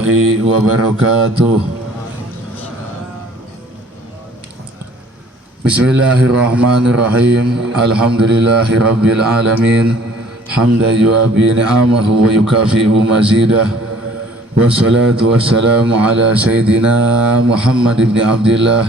warahmatullahi wabarakatuh. Bismillahirrahmanirrahim. Alhamdulillahi rabbil alamin. Hamdan yuabi ni'amahu wa yukafi'u mazidah. Wassalatu wassalamu ala sayyidina Muhammad ibn Abdillah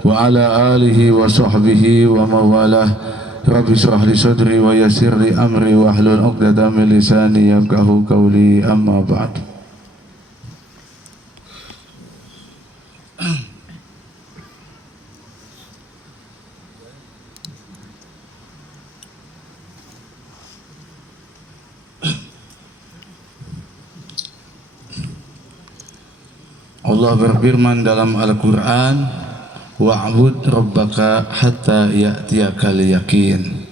wa ala alihi wa sahbihi wa mawalah. Rabbi shrah li sadri wa yassir li amri wa hlul 'uqdatam min lisani yafqahu qawli, amma ba'd. Allah berfirman dalam Al-Quran, wa'bud rabbaka hatta ya'tiyakal yakin.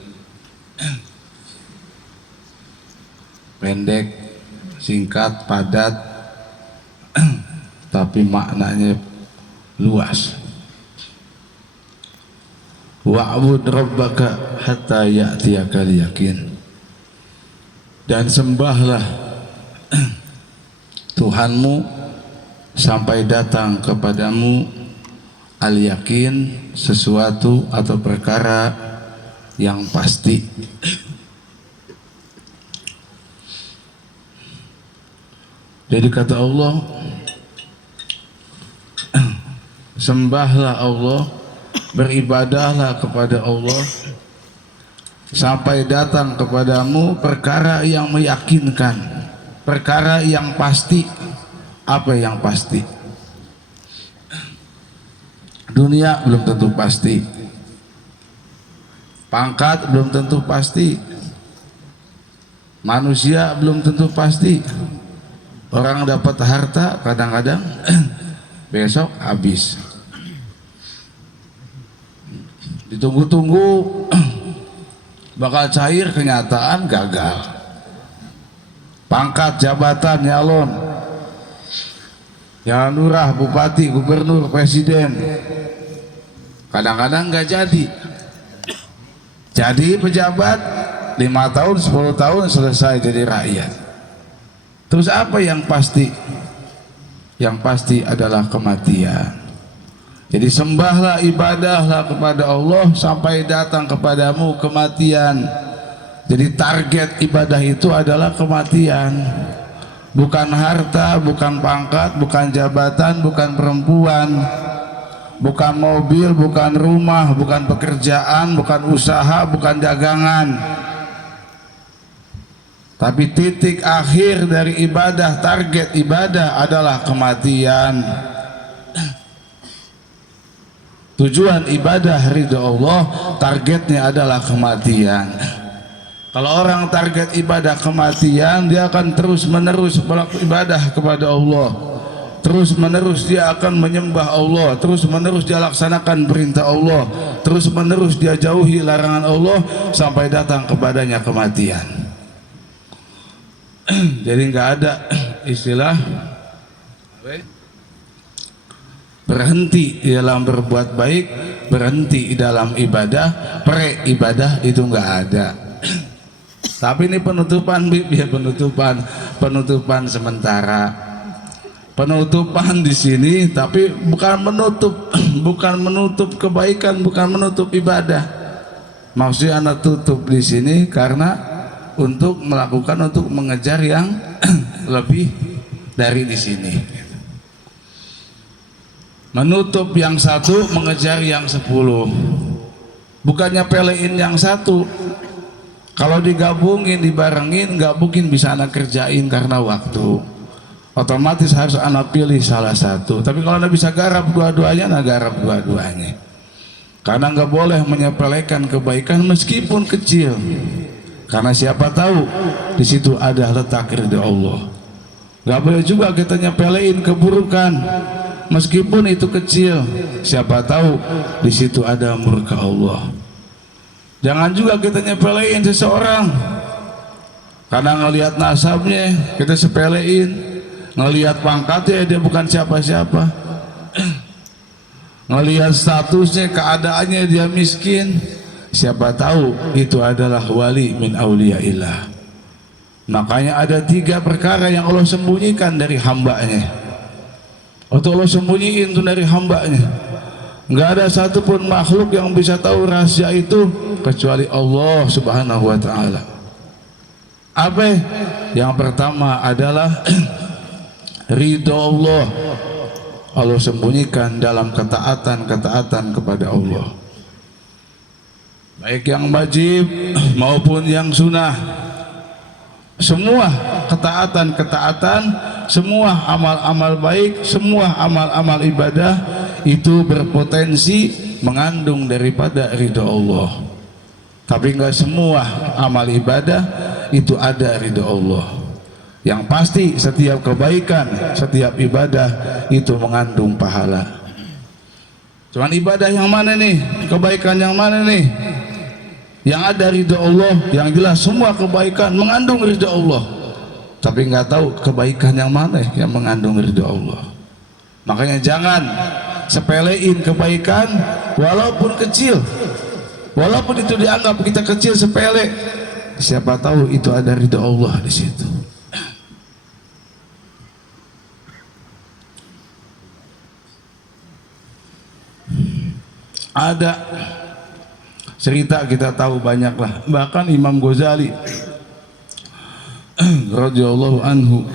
Pendek, singkat, padat, tapi maknanya luas. Wa'bud rabbaka hatta ya'tiyakal yakin. Dan sembahlah Tuhanmu sampai datang kepadamu al-yakin, sesuatu atau perkara yang pasti. Jadi kata Allah, sembahlah Allah, beribadahlah kepada Allah sampai datang kepadamu perkara yang meyakinkan, perkara yang pasti. Apa yang pasti? Dunia belum tentu pasti, pangkat belum tentu pasti, manusia belum tentu pasti. Orang dapat harta kadang-kadang besok habis, ditunggu-tunggu bakal cair, kenyataan gagal. Pangkat, jabatan, nyalon, ya lurah, bupati, gubernur, presiden, kadang-kadang nggak jadi. Jadi pejabat 5 tahun, 10 tahun selesai jadi rakyat. Terus apa yang pasti? Yang pasti adalah kematian. Jadi sembahlah, ibadahlah kepada Allah sampai datang kepadamu kematian. Jadi target ibadah itu adalah kematian. Bukan harta, bukan pangkat, bukan jabatan, bukan perempuan, bukan mobil, bukan rumah, bukan pekerjaan, bukan usaha, bukan dagangan. Tapi titik akhir dari ibadah, target ibadah adalah kematian. Tujuan ibadah ridha Allah, targetnya adalah kematian. Kalau orang target ibadah kematian, dia akan terus menerus beribadah kepada Allah, terus menerus dia akan menyembah Allah, terus menerus dia laksanakan perintah Allah, terus menerus dia jauhi larangan Allah sampai datang kepadanya kematian. Jadi nggak ada istilah berhenti di dalam berbuat baik, berhenti di dalam ibadah, pre-ibadah, itu nggak ada. Tapi ini penutupan, ya penutupan sementara. Penutupan di sini, tapi bukan menutup kebaikan, bukan menutup ibadah. Maksudnya anak tutup di sini karena untuk mengejar yang lebih dari di sini. Menutup yang satu, mengejar yang 10. Bukannya pelein yang satu. Kalau digabungin, dibarengin, nggak mungkin bisa anak kerjain karena waktu. Otomatis harus anak pilih salah satu. Tapi kalau anak bisa garap dua-duanya, anak garap dua-duanya. Karena nggak boleh menyepelekan kebaikan meskipun kecil. Karena siapa tahu di situ ada letak ridha Allah. Nggak boleh juga kita nyepelein keburukan meskipun itu kecil. Siapa tahu di situ ada murka Allah. Jangan juga kita nyepelein seseorang karena ngelihat nasabnya kita sepelein, ngelihat pangkatnya dia bukan siapa-siapa, ngelihat statusnya, keadaannya dia miskin, siapa tahu itu adalah wali min auliyaillah. Makanya ada 3 perkara yang Allah sembunyikan dari hambanya, atau Allah sembunyiin itu dari hambanya. Nggak ada satupun makhluk yang bisa tahu rahasia itu kecuali Allah Subhanahu wa ta'ala. Apa? Yang pertama adalah ridho Allah. Allah sembunyikan dalam ketaatan kepada Allah, baik yang wajib maupun yang sunnah. Semua ketaatan, semua amal-amal baik, semua amal-amal ibadah itu berpotensi mengandung daripada ridho Allah. Tapi enggak semua amal ibadah itu ada ridho Allah. Yang pasti setiap kebaikan, setiap ibadah itu mengandung pahala. Cuman ibadah yang mana nih? Kebaikan yang mana nih? Yang ada ridho Allah. Yang jelas semua kebaikan mengandung ridho Allah, tapi nggak tahu kebaikan yang mana yang mengandung ridho Allah. Makanya jangan sepelein kebaikan walaupun kecil, walaupun itu dianggap kita kecil, sepele, siapa tahu itu ada ridho Allah di situ. Ada cerita kita tahu banyak lah, bahkan Imam Ghazali radhiyallahu anhu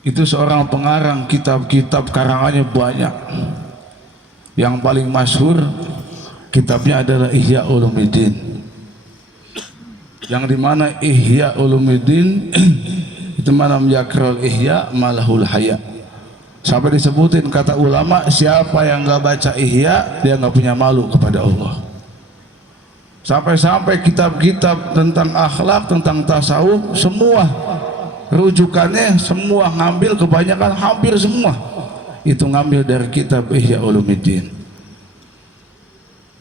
itu seorang pengarang kitab-kitab, karangannya banyak. Yang paling masyhur kitabnya adalah Ihya Ulumuddin, yang dimana Ihya Ulumuddin itu malam yakrul ihya malahul haya. Sampai disebutin kata ulama, siapa yang nggak baca Ihya dia nggak punya malu kepada Allah. Sampai-sampai kitab-kitab tentang akhlak, tentang tasawuf, semua rujukannya, semua ngambil, kebanyakan hampir semua itu ngambil dari kitab Ihya Ulumuddin.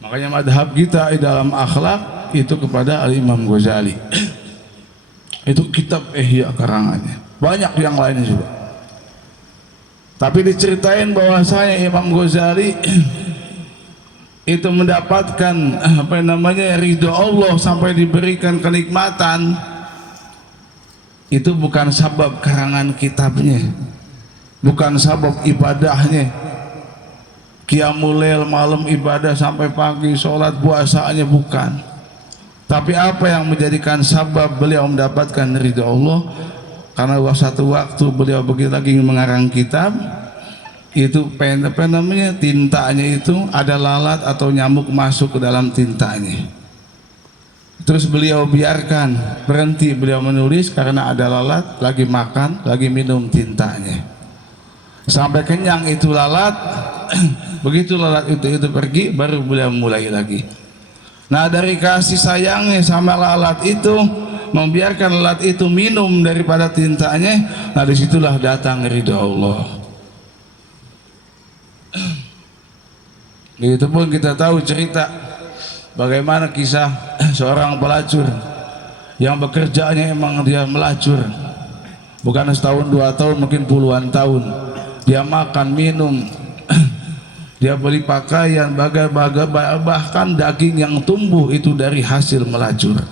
Makanya madhab kita di dalam akhlak itu kepada Al-Imam Ghazali. Itu kitab Ihya karangannya. Banyak yang lainnya juga. Tapi diceritain bahwasanya Imam Ghazali itu mendapatkan ridho Allah sampai diberikan kenikmatan, itu bukan sabab karangan kitabnya, bukan sabab ibadahnya, qiyamul lail, malam ibadah sampai pagi, sholat puasanya, bukan. Tapi apa yang menjadikan sabab beliau mendapatkan ridho Allah? Karena satu waktu beliau begitu lagi mengarang kitab, itu tintanya itu ada lalat atau nyamuk masuk ke dalam tintanya. Terus beliau biarkan berhenti, beliau menulis karena ada lalat lagi makan, lagi minum tintanya. Sampai kenyang itu lalat. Begitu lalat itu pergi, baru beliau mulai lagi. Nah, dari kasih sayangnya sama lalat itu, membiarkan lalat itu minum daripada tintanya, nah disitulah datang ridho Allah. Itu pun kita tahu cerita bagaimana kisah seorang pelacur yang bekerjaannya emang dia melacur, bukan setahun 2 tahun, mungkin puluhan tahun. Dia makan minum, dia beli pakaian, bahkan daging yang tumbuh itu dari hasil melacur.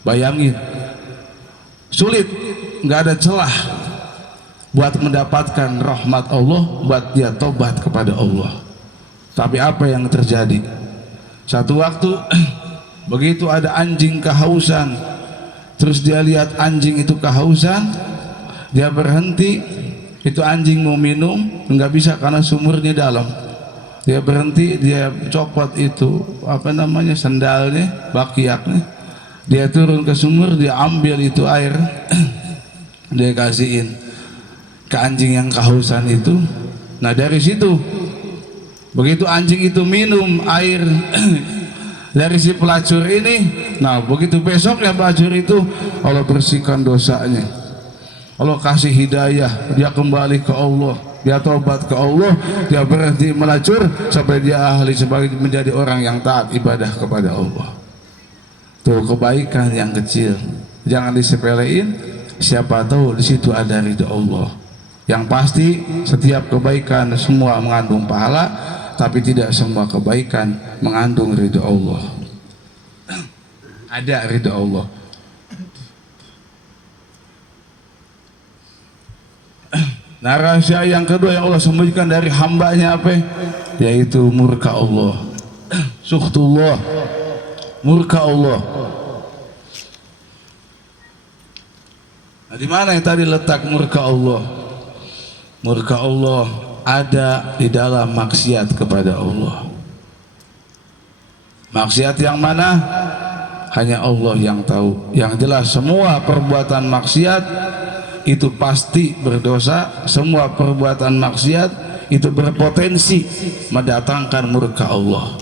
Bayangin, sulit, nggak ada celah buat mendapatkan rahmat Allah, buat dia tobat kepada Allah. Tapi apa yang terjadi? Satu waktu begitu ada anjing kehausan, terus dia lihat anjing itu kehausan, dia berhenti. Itu anjing mau minum, nggak bisa karena sumurnya dalam. Dia berhenti, dia copot itu sendalnya, bakiaknya, dia turun ke sumur, dia ambil itu air, dia kasihin ke anjing yang kehausan itu. Nah, dari situ begitu anjing itu minum air dari si pelacur ini, nah begitu besoknya pelacur itu Allah bersihkan dosanya, Allah kasih hidayah, dia kembali ke Allah, dia tobat ke Allah, dia berhenti melacur sampai dia ahli sebagai menjadi orang yang taat ibadah kepada Allah. Tuh kebaikan yang kecil, jangan disepelein. Siapa tahu di situ ada ridho Allah. Yang pasti setiap kebaikan semua mengandung pahala, tapi tidak semua kebaikan mengandung ridho Allah. Ada ridho Allah. Nah, rahasia yang kedua yang Allah sembunyikan dari hambanya apa? Yaitu murka Allah. Suhtullah, murka Allah. Nah, di mana yang tadi letak murka Allah? Murka Allah ada di dalam maksiat kepada Allah. Maksiat yang mana? Hanya Allah yang tahu. Yang jelas semua perbuatan maksiat itu pasti berdosa. Semua perbuatan maksiat itu berpotensi mendatangkan murka Allah.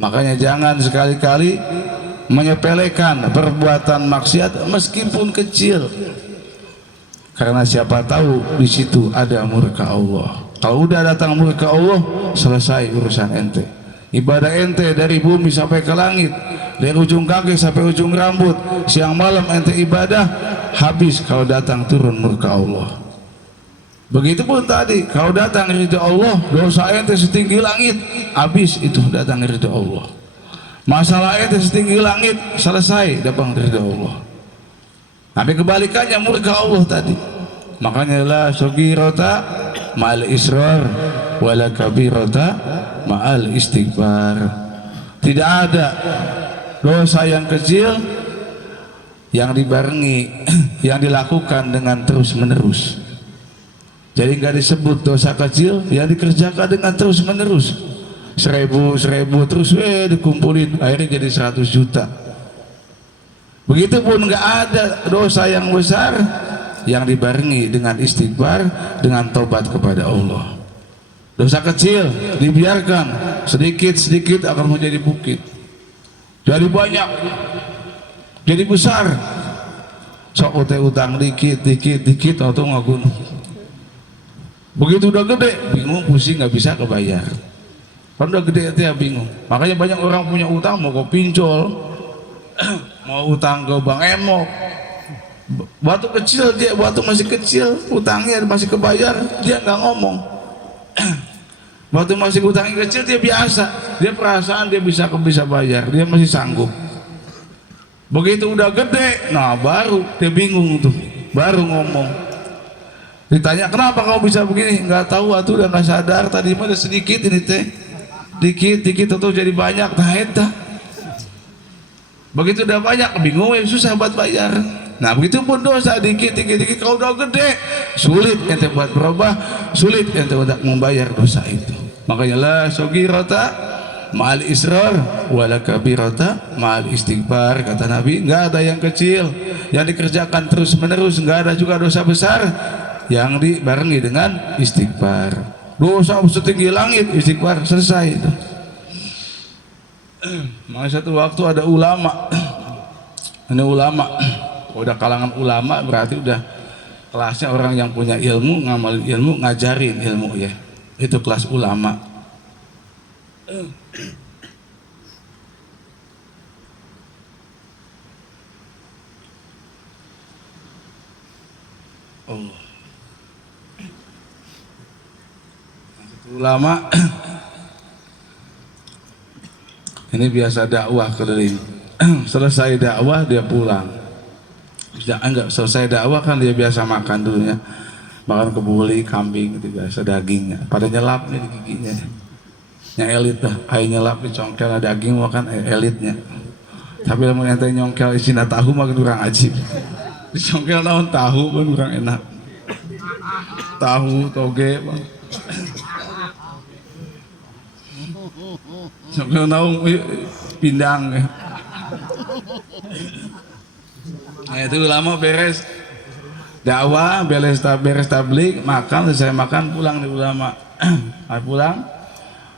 Makanya jangan sekali-kali menyepelekan perbuatan maksiat meskipun kecil, karena siapa tahu di situ ada murka Allah. Kalau udah datang murka Allah, selesai urusan ente. Ibadah ente dari bumi sampai ke langit, dari ujung kaki sampai ujung rambut, siang malam ente ibadah, habis kalau datang turun murka Allah. Begitupun tadi, kalau datang ridha Allah, dosa ente setinggi langit, habis itu datang ridha Allah. Masalah ente setinggi langit, selesai datang ridha Allah. Tapi kebalikannya murka Allah tadi. Makanya la sogirota ma'al israr wala kabirota ma'al istighfar. Tidak ada dosa yang kecil yang dibarengi yang dilakukan dengan terus menerus. Jadi nggak disebut dosa kecil yang dikerjakan dengan terus menerus. Seribu terus dikumpulin akhirnya jadi 100 juta. Begitupun nggak ada dosa yang besar yang dibarengi dengan istighfar, dengan taubat kepada Allah. Dosa kecil dibiarkan sedikit-sedikit akan menjadi bukit, jadi banyak, jadi besar. Sok utang dikit atau ngagun. Begitu udah gede bingung, pusing, nggak bisa kebayar. Kalau udah gede ya bingung. Makanya banyak orang punya utang mau ke pinjol, mau utang ke Bang Emok. Waktu kecil dia, waktu masih kecil utangnya masih kebayar, dia nggak ngomong. Waktu masih utangnya kecil dia biasa, dia perasaan dia bisa bayar, dia masih sanggup. Begitu udah gede, nah baru dia bingung tuh, baru ngomong. Ditanya kenapa kamu bisa begini, nggak tahu, atau udah nggak sadar, tadi mah ada sedikit ini teh, dikit atau jadi banyak, nah eta. Begitu udah banyak, bingung, susah buat bayar. Nah begitu pun dosa dikit, kalau udah gede sulit ente buat berubah, sulit ente untuk membayar dosa itu. Makanya la sogirata ma'al israr wala kabirata ma'al istighfar, kata Nabi. Nggak ada yang kecil yang dikerjakan terus menerus, nggak ada juga dosa besar yang dibarengi dengan istighfar. Dosa setinggi langit, istighfar, selesai itu. Maka satu waktu ada ulama, ini ulama udah kalangan ulama, berarti udah kelasnya orang yang punya ilmu, ngamalin ilmu, ngajarin ilmu, ya itu kelas ulama. Allah, ulama ini biasa dakwah keliling. Selesai dakwah dia pulang. Enggak selesai dakwah kan dia biasa makan dulunya, makan kebuli, kambing itu biasa, dagingnya pada nyelap nih di giginya, yang elit dah, ayo nyelap di congkel daging makan elitnya. Tapi lamun ente nyongkel isina tahu makan kurang ajib. Di congkel naon tahu pun kurang enak, tahu toge bang. Congkel naon pindang ya. Nah itu ulama beres dakwah, beres tablik, makan, selesai makan pulang di ulama. Pulang,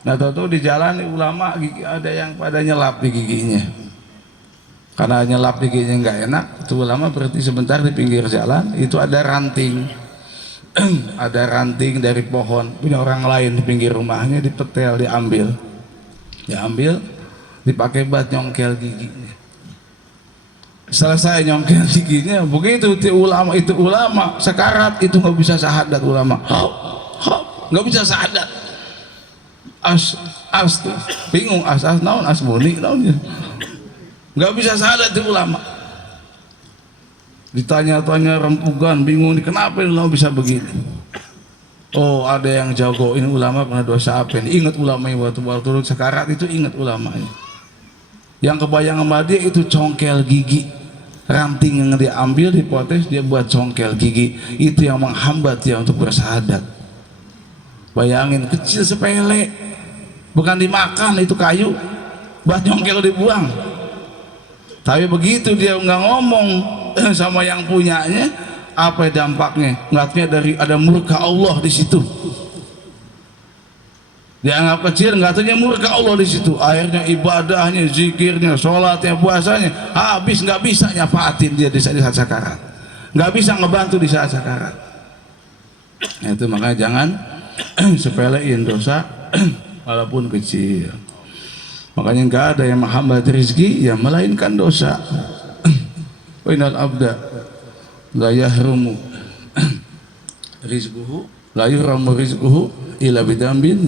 nah tahu di jalan di ulama gigi, ada yang pada nyelap di giginya. Karena nyelap di giginya nggak enak, itu ulama berhenti sebentar di pinggir jalan. Itu ada ranting, ada ranting dari pohon punya orang lain di pinggir rumahnya, dipetel, diambil, dipakai buat nyongkel giginya. Selesai nyongkel giginya, begitu itu ulama sekarat, itu nggak bisa syahadat ulama, nggak bisa syahadat. As tuh bingung, naon muni naonnya, nggak bisa syahadat itu ulama. Ditanya-tanya rempugan, bingung nih kenapa ini ulama bisa begini. Oh, ada yang jago, ini ulama pernah dosa apa ini? Ingat ulama yang waktu sekarat itu, ingat ulamanya. Yang kebayang sama dia itu congkel gigi, ranting yang dia ambil dipotes, dia buat congkel gigi. Itu yang menghambat dia untuk bersahadat. Bayangin, kecil sepele, bukan dimakan itu kayu, buat congkel dibuang. Tapi begitu dia nggak ngomong sama yang punyanya, apa dampaknya? Ngatnya dari ada murka Allah di situ. Dianggap kecil, ngatanya murka Allah di situ. Akhirnya ibadahnya, zikirnya, sholatnya, puasanya habis, nggak bisa nyapatin dia di saat sakarat, nggak bisa ngebantu di saat sakarat. Nah, itu makanya jangan sepelein dosa walaupun kecil. Makanya nggak ada yang menghambat rezeki yang melainkan dosa. Wa innal abda la yahrumu rizquhu la yuhramu rizquhu illa bidambin